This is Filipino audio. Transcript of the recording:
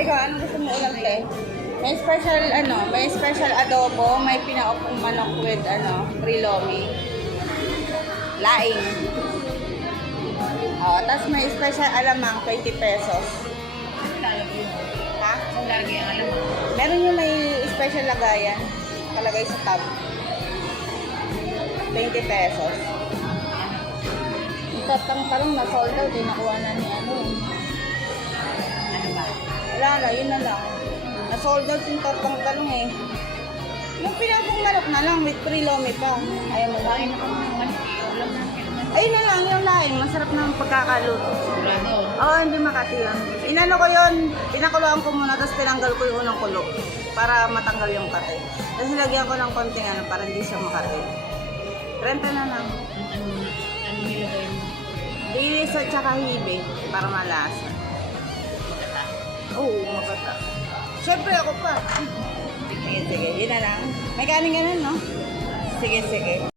Ikaw, ano gusto mo ulam, te? May special adobo, may pinaupong manok with, prilomi. Laing. Oo, tapos may special alamang, 20 pesos. Ha? Ang lagi ang alam mo. Meron yung may special lagayan. Kalagay sa tab. 20 pesos. Yung tatang talong na sold out, di nakuha na ni ano. Ano ba? Wala na, yun na lang. Na-sold out yung tatang talong eh. Yung pinapong manok na lang, with prilomi pa. Ayaw mo ba? Kain ako ng manok. Ulam na kayo naman. Ayun na lang, yung laing. Masarap na ang pagkakaluto. Sigurado. Oo, hindi makati yun. Inano ko yun, pinakuluan ko muna, tapos tinanggal ko yung unang kulo para matanggal yung kate. Tapos nilagyan ko ng konting para hindi siya makati. 30 na lang. Ano nilagay mo? Dilis at saka hibe para malasa. Kata. Oo, makata. Siyempre ako pa. Sige, sige. Yun na lang. May kanin ganun, no? Sige, sige.